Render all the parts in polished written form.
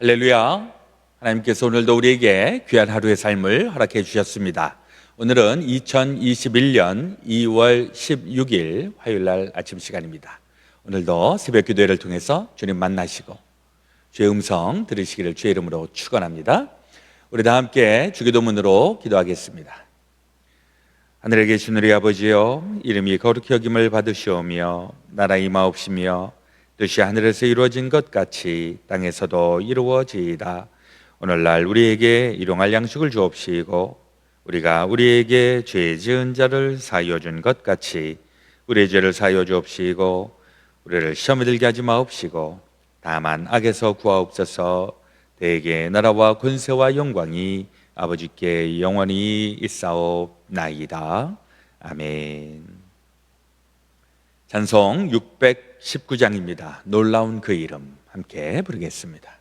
할렐루야. 하나님께서 오늘도 우리에게 귀한 하루의 삶을 허락해 주셨습니다. 오늘은 2021년 2월 16일 화요일 날 아침 시간입니다. 오늘도 새벽 기도회를 통해서 주님 만나시고 주의 음성 들으시기를 주의 이름으로 축원합니다. 우리 다 함께 주기도문으로 기도하겠습니다. 하늘에 계신 우리 아버지여, 이름이 거룩히 여김을 받으시오며 나라 임하옵시며 뜻이 하늘에서 이루어진 것 같이 땅에서도 이루어지이다. 오늘날 우리에게 일용할 양식을 주옵시고 우리가 우리에게 죄 지은 자를 사하여 준 것 같이 우리의 죄를 사하여 주옵시고 우리를 시험에 들게 하지 마옵시고 다만 악에서 구하옵소서. 대개 나라와 권세와 영광이 아버지께 영원히 있사옵나이다. 아멘. 찬송 619장입니다. 놀라운 그 이름 함께 부르겠습니다.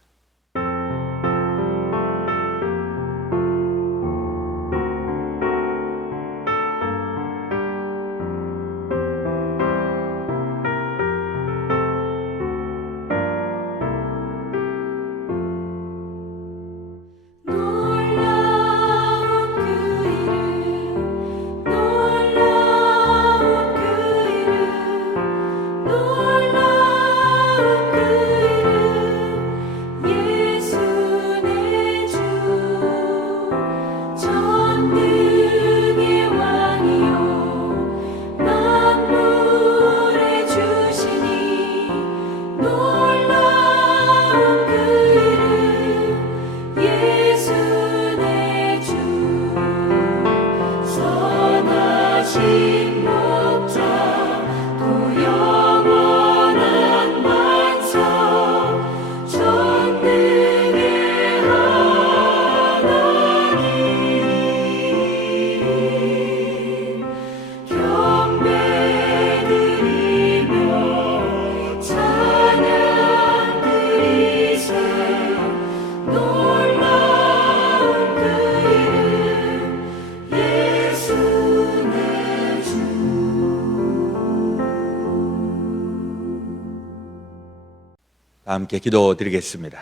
함께 기도드리겠습니다.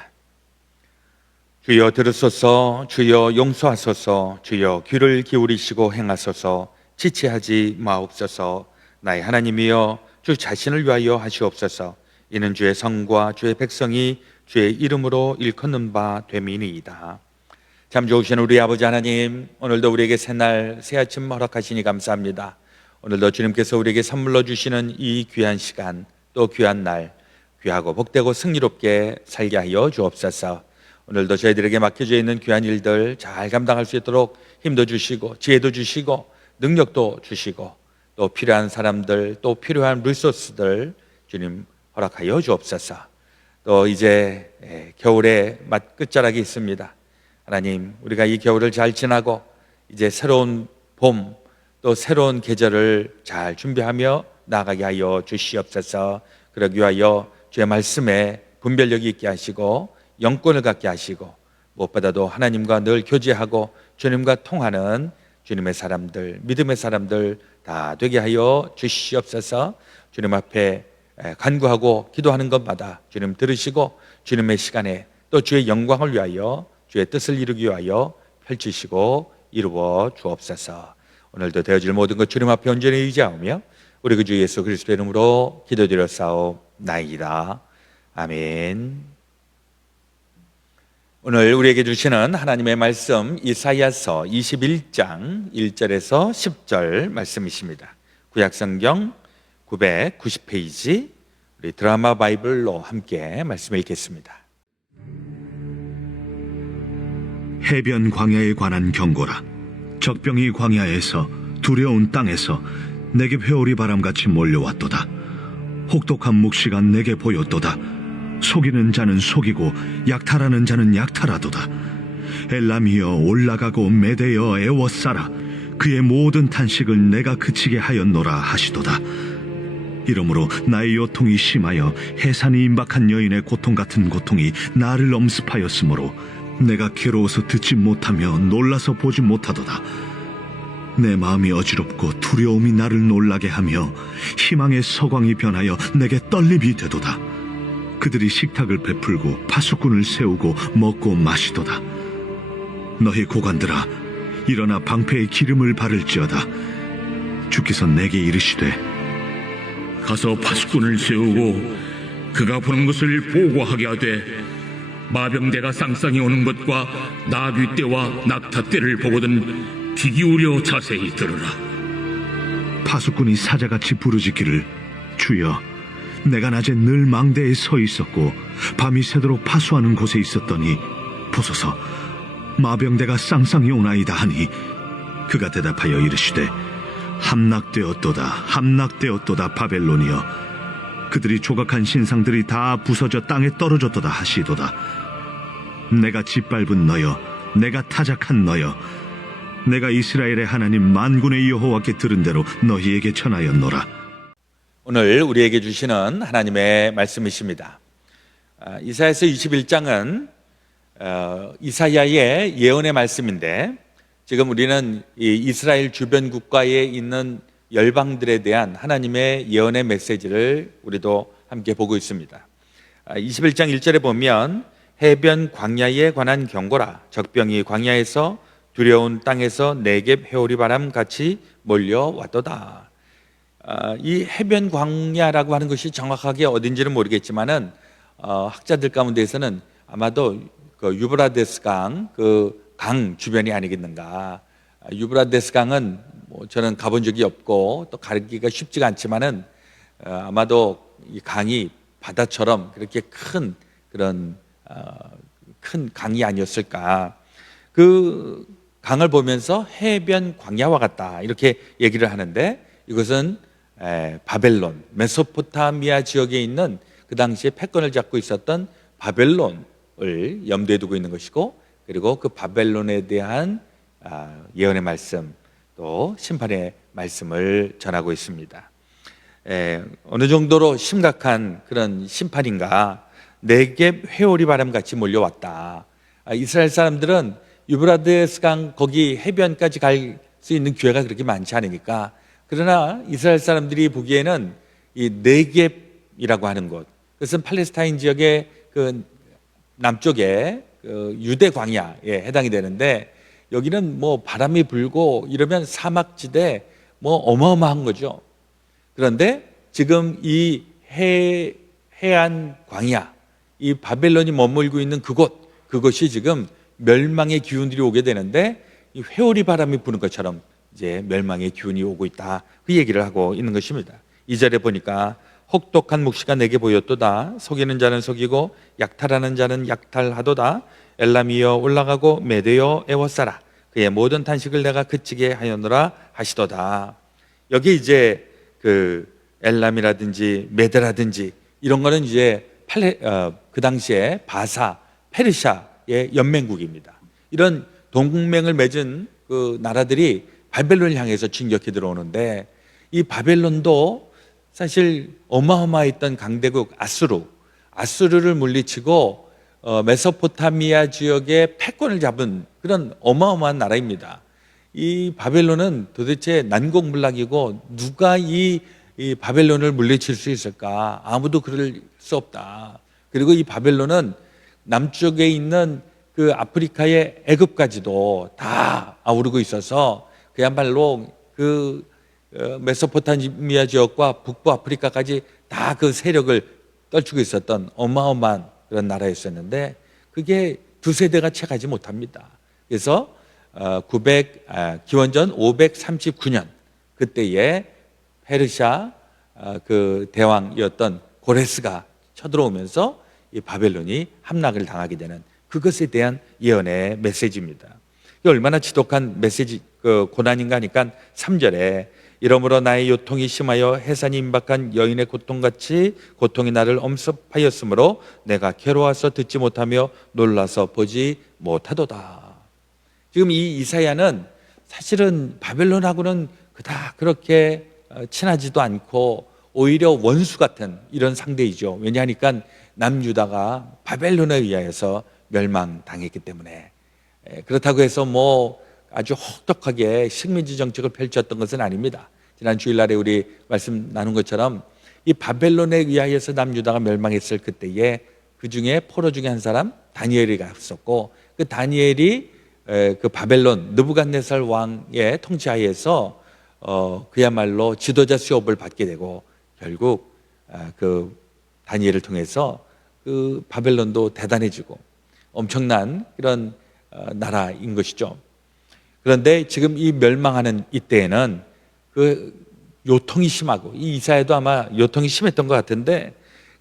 주여 들으소서. 주여 용서하소서. 주여 귀를 기울이시고 행하소서. 지체하지 마옵소서. 나의 하나님이여, 주 자신을 위하여 하시옵소서. 이는 주의 성과 주의 백성이 주의 이름으로 일컫는 바 됨이니이다. 참 좋으신 우리 아버지 하나님, 오늘도 우리에게 새날 새아침 허락하시니 감사합니다. 오늘도 주님께서 우리에게 선물로 주시는 이 귀한 시간, 또 귀한 날, 귀하고 복되고 승리롭게 살게 하여 주옵소서. 오늘도 저희들에게 맡겨져 있는 귀한 일들 잘 감당할 수 있도록 힘도 주시고 지혜도 주시고 능력도 주시고 또 필요한 사람들, 또 필요한 리소스들 주님 허락하여 주옵소서. 또 이제 겨울의 맛 끝자락이 있습니다. 하나님, 우리가 이 겨울을 잘 지나고 이제 새로운 봄, 또 새로운 계절을 잘 준비하며 나아가게 하여 주시옵소서. 그러기 위하여 주의 말씀에 분별력이 있게 하시고 영권을 갖게 하시고 무엇보다도 하나님과 늘 교제하고 주님과 통하는 주님의 사람들, 믿음의 사람들 다 되게 하여 주시옵소서. 주님 앞에 간구하고 기도하는 것마다 주님 들으시고 주님의 시간에 또 주의 영광을 위하여 주의 뜻을 이루기 위하여 펼치시고 이루어 주옵소서. 오늘도 되어질 모든 것 주님 앞에 온전히 의지하며 우리 그 주 예수 그리스도의 이름으로 기도드렸사옵나이다. 아멘. 오늘 우리에게 주시는 하나님의 말씀 이사야서 21장 1절에서 10절 말씀이십니다. 구약성경 990페이지 우리 드라마 바이블로 함께 말씀을 읽겠습니다. 해변 광야에 관한 경고라. 적병이 광야에서 두려운 땅에서 내게 회오리 바람같이 몰려왔도다. 혹독한 묵시가 내게 보였도다. 속이는 자는 속이고 약탈하는 자는 약탈하도다. 엘람이여 올라가고 메대여 애워싸라. 그의 모든 탄식을 내가 그치게 하였노라 하시도다. 이러므로 나의 요통이 심하여 해산이 임박한 여인의 고통 같은 고통이 나를 엄습하였으므로 내가 괴로워서 듣지 못하며 놀라서 보지 못하도다. 내 마음이 어지럽고 두려움이 나를 놀라게 하며 희망의 서광이 변하여 내게 떨림이 되도다. 그들이 식탁을 베풀고 파수꾼을 세우고 먹고 마시도다. 너희 고관들아, 일어나 방패에 기름을 바를지어다. 주께서 내게 이르시되, 가서 파수꾼을 세우고 그가 보는 것을 보고하게 하되, 마병대가 쌍쌍이 오는 것과 나귀 떼와 낙타 떼를 보거든 귀 기울여 자세히 들으라. 파수꾼이 사자같이 부르짖기를, 주여, 내가 낮에 늘 망대에 서 있었고 밤이 새도록 파수하는 곳에 있었더니 보소서, 마병대가 쌍쌍이 오나이다 하니, 그가 대답하여 이르시되, 함락되었도다, 함락되었도다, 바벨론이여. 그들이 조각한 신상들이 다 부서져 땅에 떨어졌도다 하시도다. 내가 짓밟은 너여, 내가 타작한 너여, 내가 이스라엘의 하나님 만군의 여호와께 들은 대로 너희에게 전하였노라. 오늘 우리에게 주시는 하나님의 말씀이십니다. 이사야서 21장은 이사야의 예언의 말씀인데, 지금 우리는 이 이스라엘 주변 국가에 있는 열방들에 대한 하나님의 예언의 메시지를 우리도 함께 보고 있습니다. 21장 1절에 보면, 해변 광야에 관한 경고라. 적병이 광야에서 두려운 땅에서 네겝 회오리 바람 같이 몰려왔도다. 이 해변 광야라고 하는 것이 정확하게 어딘지는 모르겠지만은 학자들 가운데에서는 아마도 그 유브라데스 강, 그 강 주변이 아니겠는가. 유브라데스 강은 뭐 저는 가본 적이 없고 또 가기가 쉽지가 않지만은 아마도 이 강이 바다처럼 그렇게 큰 그런 큰 강이 아니었을까. 그 강을 보면서 해변 광야와 같다 이렇게 얘기를 하는데, 이것은 바벨론, 메소포타미아 지역에 있는 그 당시에 패권을 잡고 있었던 바벨론을 염두에 두고 있는 것이고, 그리고 그 바벨론에 대한 예언의 말씀, 또 심판의 말씀을 전하고 있습니다. 어느 정도로 심각한 그런 심판인가. 네겝 회오리 바람같이 몰려왔다. 이스라엘 사람들은 유브라데스 강 거기 해변까지 갈 수 있는 기회가 그렇게 많지 않으니까, 그러나 이스라엘 사람들이 보기에는 이 네겝이라고 하는 곳, 그것은 팔레스타인 지역의 그 남쪽에 그 유대 광야에 해당이 되는데, 여기는 뭐 바람이 불고 이러면 사막지대 뭐 어마어마한 거죠. 그런데 지금 이 해안 광야, 이 바벨론이 머물고 있는 그곳이 지금 멸망의 기운들이 오게 되는데, 이 회오리 바람이 부는 것처럼 이제 멸망의 기운이 오고 있다, 그 얘기를 하고 있는 것입니다. 2절에 보니까, 혹독한 묵시가 내게 보였도다. 속이는 자는 속이고 약탈하는 자는 약탈하도다. 엘람이여 올라가고 메대여 애워싸라. 그의 모든 탄식을 내가 그치게 하였노라 하시도다. 여기 이제 그 엘람이라든지 메대라든지 이런 거는 이제 그 당시에 바사, 페르시아의 연맹국입니다. 이런 동맹을 맺은 그 나라들이 바벨론을 향해서 진격해 들어오는데, 이 바벨론도 사실 어마어마했던 강대국 아수르를 물리치고 메소포타미아 지역의 패권을 잡은 그런 어마어마한 나라입니다. 이 바벨론은 도대체 난공불락이고, 누가 이 바벨론을 물리칠 수 있을까? 아무도 그럴 수 없다. 그리고 이 바벨론은 남쪽에 있는 그 아프리카의 애굽까지도 다 아우르고 있어서, 그야말로 그 메소포타미아 지역과 북부 아프리카까지 다 그 세력을 떨치고 있었던 어마어마한 그런 나라였었는데, 그게 두세 대가 채가지 못합니다. 그래서 기원전 539년 그때에 페르시아 그 대왕이었던 고레스가 쳐들어오면서 이 바벨론이 함락을 당하게 되는 그것에 대한 예언의 메시지입니다. 이게 얼마나 지독한 메시지 고난인가 하니까 3절에, 이러므로 나의 요통이 심하여 해산이 임박한 여인의 고통같이 고통이 나를 엄습하였으므로 내가 괴로워서 듣지 못하며 놀라서 보지 못하도다. 지금 이 이사야는 사실은 바벨론하고는 그닥 그렇게 친하지도 않고 오히려 원수 같은 이런 상대이죠. 왜냐하니까 남유다가 바벨론에 의하여서 멸망당했기 때문에. 그렇다고 해서 뭐 아주 혹독하게 식민지 정책을 펼쳤던 것은 아닙니다. 지난 주일날에 우리 말씀 나눈 것처럼 이 바벨론에 의하여서 남유다가 멸망했을 그때에 그 중에 포로 중에 한 사람 다니엘이 갔었고, 그 다니엘이 그 바벨론 느부갓네살 왕의 통치하에서 그야말로 지도자 수업을 받게 되고, 결국 그 다니엘을 통해서 그 바벨론도 대단해지고 엄청난 그런 나라인 것이죠. 그런데 지금 이 멸망하는 이때에는 그 요통이 심하고, 이 이사야도 아마 요통이 심했던 것 같은데,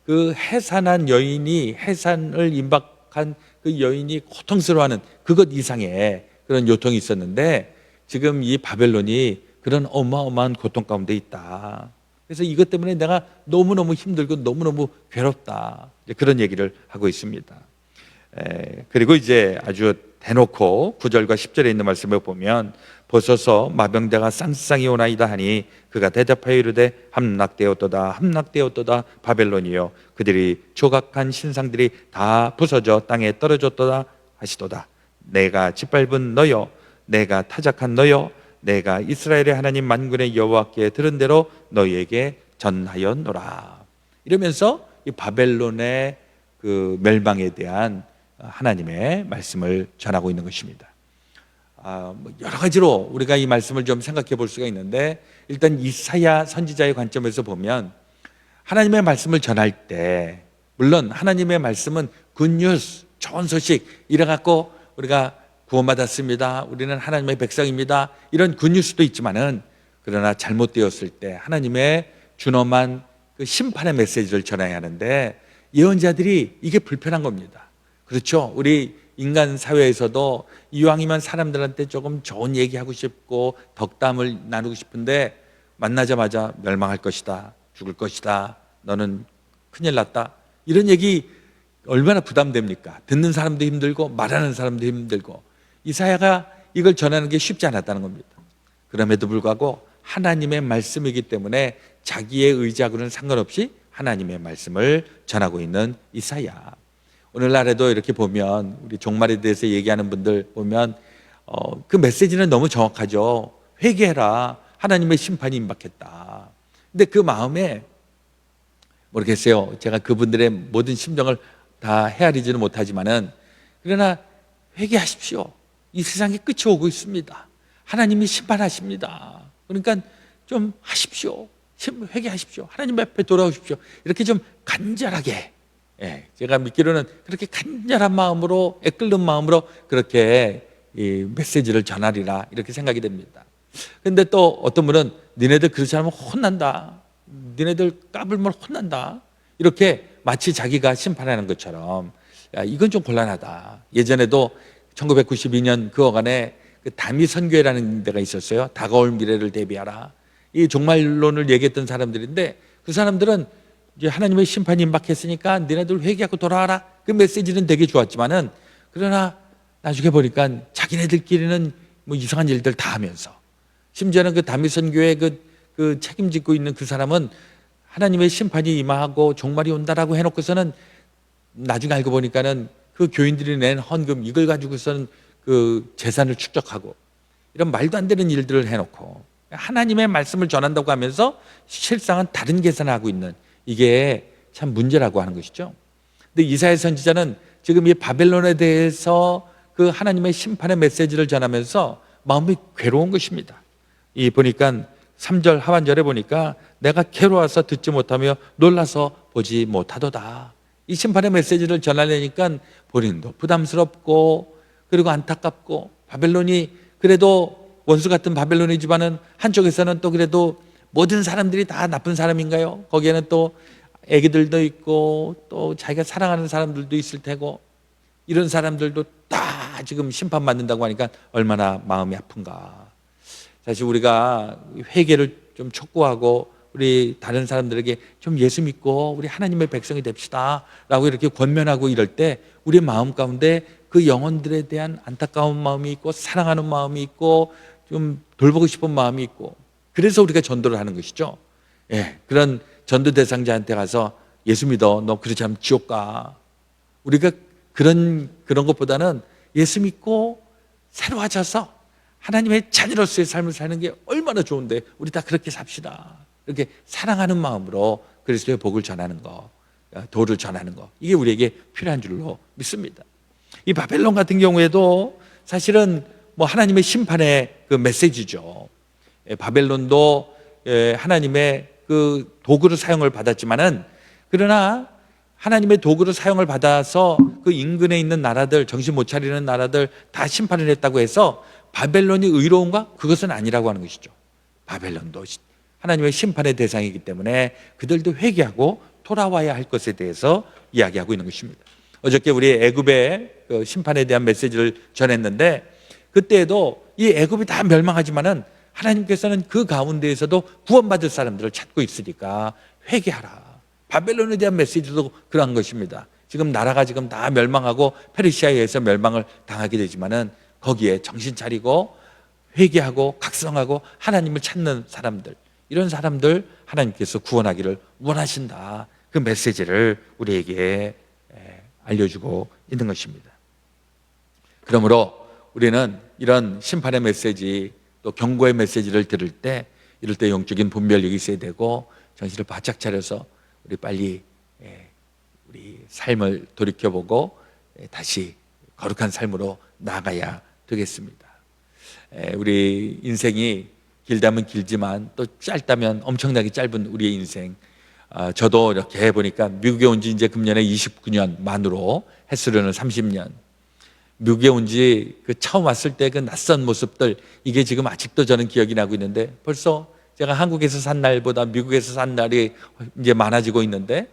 그 해산한 여인이, 해산을 임박한 그 여인이 고통스러워하는 그것 이상의 그런 요통이 있었는데, 지금 이 바벨론이 그런 어마어마한 고통 가운데 있다. 그래서 이것 때문에 내가 너무너무 힘들고 너무너무 괴롭다, 그런 얘기를 하고 있습니다. 그리고 이제 아주 대놓고 9절과 10절에 있는 말씀을 보면, 보소서 마병대가 쌍쌍이 오나이다 하니 그가 대답하여 이르되 함락되었도다 함락되었도다 바벨론이여, 그들이 조각한 신상들이 다 부서져 땅에 떨어졌도다 하시도다. 내가 짓밟은 너여, 내가 타작한 너여, 내가 이스라엘의 하나님 만군의 여호와께 들은 대로 너희에게 전하였노라. 이러면서 이 바벨론의 그 멸망에 대한 하나님의 말씀을 전하고 있는 것입니다. 여러 가지로 우리가 이 말씀을 좀 생각해 볼 수가 있는데, 일단 이사야 선지자의 관점에서 보면 하나님의 말씀을 전할 때, 물론 하나님의 말씀은 굿뉴스, 좋은 소식 이래갖고 우리가 구원받았습니다, 우리는 하나님의 백성입니다, 이런 굿뉴스도 있지만은, 그러나 잘못되었을 때 하나님의 준엄한 그 심판의 메시지를 전해야 하는데, 예언자들이 이게 불편한 겁니다. 그렇죠? 우리 인간 사회에서도 이왕이면 사람들한테 조금 좋은 얘기하고 싶고 덕담을 나누고 싶은데, 만나자마자 멸망할 것이다, 죽을 것이다, 너는 큰일 났다, 이런 얘기 얼마나 부담됩니까? 듣는 사람도 힘들고 말하는 사람도 힘들고. 이사야가 이걸 전하는 게 쉽지 않았다는 겁니다. 그럼에도 불구하고 하나님의 말씀이기 때문에 자기의 의지하고는 상관없이 하나님의 말씀을 전하고 있는 이사야. 오늘날에도 이렇게 보면 우리 종말에 대해서 얘기하는 분들 보면 그 메시지는 너무 정확하죠. 회개해라, 하나님의 심판이 임박했다. 근데 그 마음에 모르겠어요, 제가 그분들의 모든 심정을 다 헤아리지는 못하지만은, 그러나 회개하십시오. 이 세상에 끝이 오고 있습니다. 하나님이 심판하십니다. 그러니까 좀 하십시오. 회개하십시오. 하나님 앞에 돌아오십시오. 이렇게 좀 간절하게, 제가 믿기로는 그렇게 간절한 마음으로, 애끓는 마음으로 그렇게 이 메시지를 전하리라, 이렇게 생각이 됩니다. 근데 또 어떤 분은 니네들 그렇지 않으면 혼난다, 니네들 까불면 혼난다, 이렇게 마치 자기가 심판하는 것처럼, 야, 이건 좀 곤란하다. 예전에도 1992년 그 어간에 그 다미 선교회라는 데가 있었어요. 다가올 미래를 대비하라, 이 종말론을 얘기했던 사람들인데, 그 사람들은 이제 하나님의 심판이 임박했으니까 니네들 회개하고 돌아와라, 그 메시지는 되게 좋았지만은, 그러나 나중에 보니까 자기네들끼리는 뭐 이상한 일들 다 하면서, 심지어는 그 다미 선교회 그 책임지고 있는 그 사람은 하나님의 심판이 임하고 종말이 온다라고 해놓고서는 나중에 알고 보니까는 그 교인들이 낸 헌금 이걸 가지고서는 그 재산을 축적하고, 이런 말도 안 되는 일들을 해놓고 하나님의 말씀을 전한다고 하면서 실상은 다른 계산을 하고 있는, 이게 참 문제라고 하는 것이죠. 근데 이사야 선지자는 지금 이 바벨론에 대해서 그 하나님의 심판의 메시지를 전하면서 마음이 괴로운 것입니다. 이 보니까 3절 하반절에 보니까 내가 괴로워서 듣지 못하며 놀라서 보지 못하도다. 이 심판의 메시지를 전하려니까 본인도 부담스럽고 그리고 안타깝고, 바벨론이 그래도 원수 같은 바벨론이지만은 한쪽에서는 또 그래도 모든 사람들이 다 나쁜 사람인가요? 거기에는 또 애기들도 있고 또 자기가 사랑하는 사람들도 있을 테고, 이런 사람들도 다 지금 심판받는다고 하니까 얼마나 마음이 아픈가. 사실 우리가 회개를 좀 촉구하고 우리 다른 사람들에게 좀 예수 믿고 우리 하나님의 백성이 됩시다 라고 이렇게 권면하고 이럴 때, 우리 마음 가운데 그 영혼들에 대한 안타까운 마음이 있고 사랑하는 마음이 있고 좀 돌보고 싶은 마음이 있고, 그래서 우리가 전도를 하는 것이죠. 그런 전도 대상자한테 가서 예수 믿어, 너 그렇지 않으면 지옥 가. 우리가 그런 것보다는 예수 믿고 새로워져서 하나님의 자녀로서의 삶을 사는 게 얼마나 좋은데, 우리 다 그렇게 삽시다. 이렇게 사랑하는 마음으로 그리스도의 복을 전하는 거, 도를 전하는 거, 이게 우리에게 필요한 줄로 믿습니다. 이 바벨론 같은 경우에도 사실은 뭐 하나님의 심판의 그 메시지죠. 바벨론도 하나님의 그 도구로 사용을 받았지만은, 그러나 하나님의 도구로 사용을 받아서 그 인근에 있는 나라들, 정신 못 차리는 나라들 다 심판을 했다고 해서 바벨론이 의로운가? 그것은 아니라고 하는 것이죠. 바벨론도 하나님의 심판의 대상이기 때문에 그들도 회개하고 돌아와야 할 것에 대해서 이야기하고 있는 것입니다. 어저께 우리 애굽의 그 심판에 대한 메시지를 전했는데, 그때에도 이 애굽이 다 멸망하지만은 하나님께서는 그 가운데에서도 구원받을 사람들을 찾고 있으니까 회개하라. 바벨론에 대한 메시지도 그러한 것입니다. 지금 나라가 지금 다 멸망하고 페르시아에 의해서 멸망을 당하게 되지만은 거기에 정신 차리고 회개하고 각성하고 하나님을 찾는 사람들, 이런 사람들 하나님께서 구원하기를 원하신다. 그 메시지를 우리에게 알려주고 있는 것입니다. 그러므로 우리는 이런 심판의 메시지, 또 경고의 메시지를 들을 때, 이럴 때 영적인 분별력이 있어야 되고 정신을 바짝 차려서 우리 빨리 우리 삶을 돌이켜보고 다시 거룩한 삶으로 나아가야 되겠습니다. 우리 인생이 길다면 길지만 또 짧다면 엄청나게 짧은 우리의 인생, 저도 이렇게 해보니까 미국에 온 지 이제 금년에 29년 만으로, 햇수련은 30년. 미국에 온 지 그 처음 왔을 때 그 낯선 모습들, 이게 지금 아직도 저는 기억이 나고 있는데, 벌써 제가 한국에서 산 날보다 미국에서 산 날이 이제 많아지고 있는데,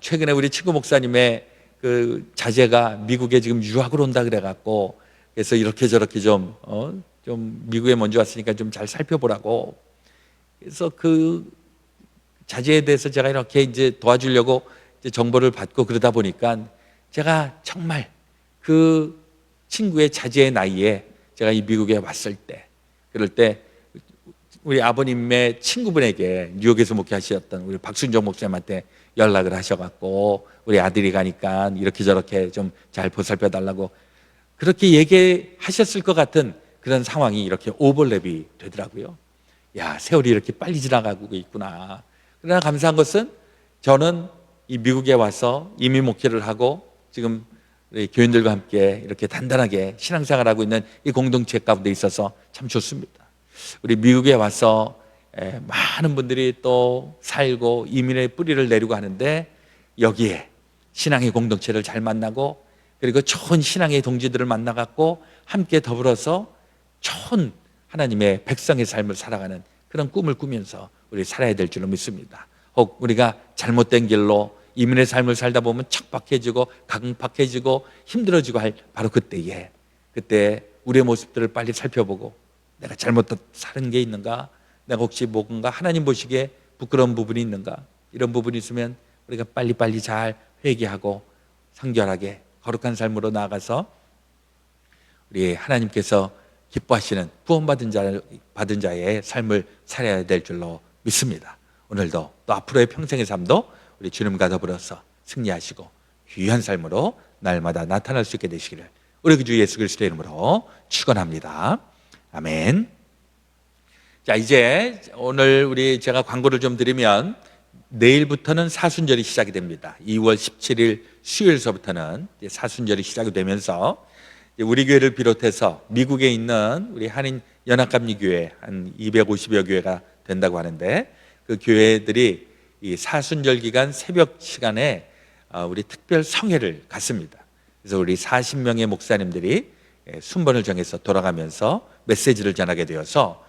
최근에 우리 친구 목사님의 그 자제가 미국에 지금 유학을 온다 그래갖고, 그래서 이렇게 저렇게 좀 미국에 먼저 왔으니까 좀 잘 살펴보라고, 그래서 그 자제에 대해서 제가 이렇게 이제 도와주려고 이제 정보를 받고 그러다 보니까, 제가 정말 그 친구의 자제의 나이에 제가 이 미국에 왔을 때, 그럴 때 우리 아버님의 친구분에게 뉴욕에서 목회하셨던 우리 박순정 목사님한테 연락을 하셔갖고, 우리 아들이 가니까 이렇게 저렇게 좀 잘 보살펴 달라고 그렇게 얘기하셨을 것 같은 그런 상황이 이렇게 오버랩이 되더라고요. 야, 세월이 이렇게 빨리 지나가고 있구나. 그러나 감사한 것은, 저는 이 미국에 와서 이민 목회를 하고 지금 우리 교인들과 함께 이렇게 단단하게 신앙생활하고 있는 이 공동체 가운데 있어서 참 좋습니다. 우리 미국에 와서 많은 분들이 또 살고 이민의 뿌리를 내리고 하는데, 여기에 신앙의 공동체를 잘 만나고, 그리고 좋은 신앙의 동지들을 만나갖고 함께 더불어서 좋은 하나님의 백성의 삶을 살아가는 그런 꿈을 꾸면서 우리 살아야 될 줄로 믿습니다. 혹 우리가 잘못된 길로 이민의 삶을 살다 보면 척박해지고 강박해지고 힘들어지고 할 바로 그때 우리의 모습들을 빨리 살펴보고, 내가 잘못 사는 게 있는가, 내가 혹시 뭔가 하나님 보시기에 부끄러운 부분이 있는가, 이런 부분이 있으면 우리가 빨리빨리 잘 회개하고 성결하게 거룩한 삶으로 나아가서 우리 하나님께서 기뻐하시는 받은 자의 삶을 살아야 될 줄로 믿습니다. 오늘도 또 앞으로의 평생의 삶도 우리 주님과 더불어서 승리하시고 귀한 삶으로 날마다 나타날 수 있게 되시기를 우리 주 예수 그리스도의 이름으로 축원합니다. 아멘. 자, 이제 오늘 제가 광고를 좀 드리면, 내일부터는 사순절이 시작이 됩니다. 2월 17일 수요일서부터는 사순절이 시작이 되면서 우리 교회를 비롯해서 미국에 있는 우리 한인 연합감리교회 한 250여 교회가 된다고 하는데, 그 교회들이 이 사순절 기간 새벽 시간에 우리 특별 성회를 갖습니다. 그래서 우리 40명의 목사님들이 순번을 정해서 돌아가면서 메시지를 전하게 되어서,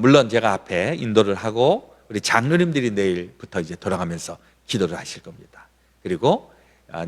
물론 제가 앞에 인도를 하고 우리 장로님들이 내일부터 이제 돌아가면서 기도를 하실 겁니다. 그리고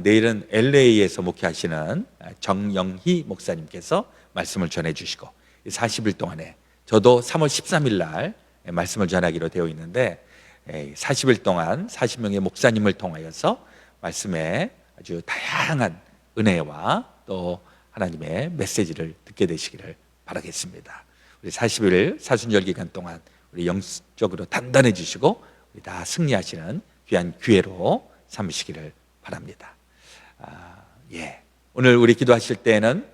내일은 LA에서 목회하시는 정영희 목사님께서 말씀을 전해 주시고, 40일 동안에 저도 3월 13일 날 말씀을 전하기로 되어 있는데, 40일 동안 40명의 목사님을 통하여서 말씀에 아주 다양한 은혜와 또 하나님의 메시지를 듣게 되시기를 바라겠습니다. 우리 40일 사순절 기간 동안 우리 영적으로 단단해지시고 우리 다 승리하시는 귀한 기회로 삼으시기를 바랍니다. 오늘 우리 기도하실 때에는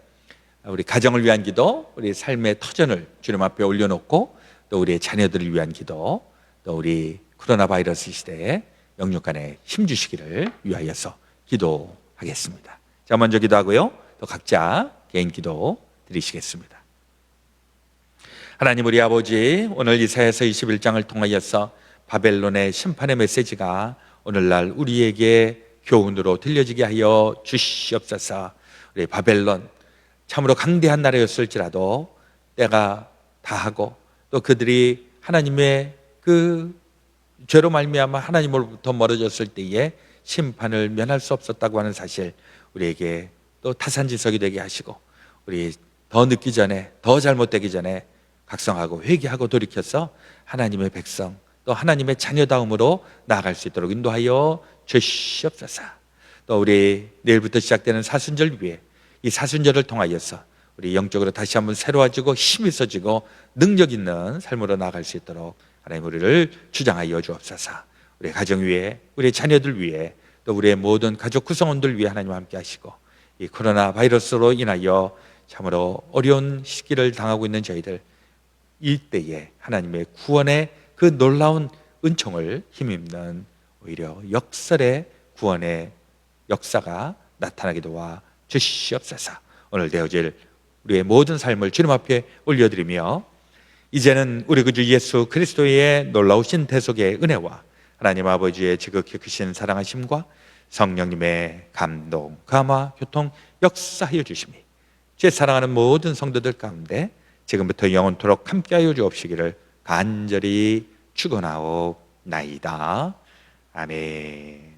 우리 가정을 위한 기도, 우리 삶의 터전을 주님 앞에 올려놓고, 또 우리의 자녀들을 위한 기도, 또 우리 코로나 바이러스 시대에 영육간에 힘 주시기를 위하여서 기도하겠습니다. 자, 먼저 기도하고요. 또 각자 개인 기도 드리시겠습니다. 하나님 우리 아버지, 오늘 이사야서 21장을 통하여서 바벨론의 심판의 메시지가 오늘날 우리에게 교훈으로 들려지게 하여 주시옵소서. 우리 바벨론 참으로 강대한 나라였을지라도 때가 다하고 또 그들이 하나님의 그 죄로 말미암아 하나님으로부터 멀어졌을 때에 심판을 면할 수 없었다고 하는 사실 우리에게 또 타산지석이 되게 하시고, 우리 더 늦기 전에, 더 잘못되기 전에 각성하고 회개하고 돌이켜서 하나님의 백성 또 하나님의 자녀다움으로 나아갈 수 있도록 인도하여 주시옵소서. 또 우리 내일부터 시작되는 사순절 위에 이 사순절을 통하여서 우리 영적으로 다시 한번 새로워지고 힘이 있어지고 능력 있는 삶으로 나아갈 수 있도록 하나님 우리를 주장하여 주옵소서. 우리 가정 위에, 우리 자녀들 위에, 또 우리의 모든 가족 구성원들 위해 하나님 함께 하시고, 이 코로나 바이러스로 인하여 참으로 어려운 시기를 당하고 있는 저희들, 이때에 하나님의 구원의 그 놀라운 은총을 힘입는 오히려 역설의 구원의 역사가 나타나게 도와 주시옵소서. 오늘 되어질 우리의 모든 삶을 주님 앞에 올려드리며, 이제는 우리 구주 예수 그리스도의 놀라우신 대속의 은혜와 하나님 아버지의 지극히 크신 사랑하심과 성령님의 감동, 감화, 교통, 역사하여 주심이 제 사랑하는 모든 성도들 가운데 지금부터 영원토록 함께하여 주옵시기를 간절히 축원하옵나이다. 아멘.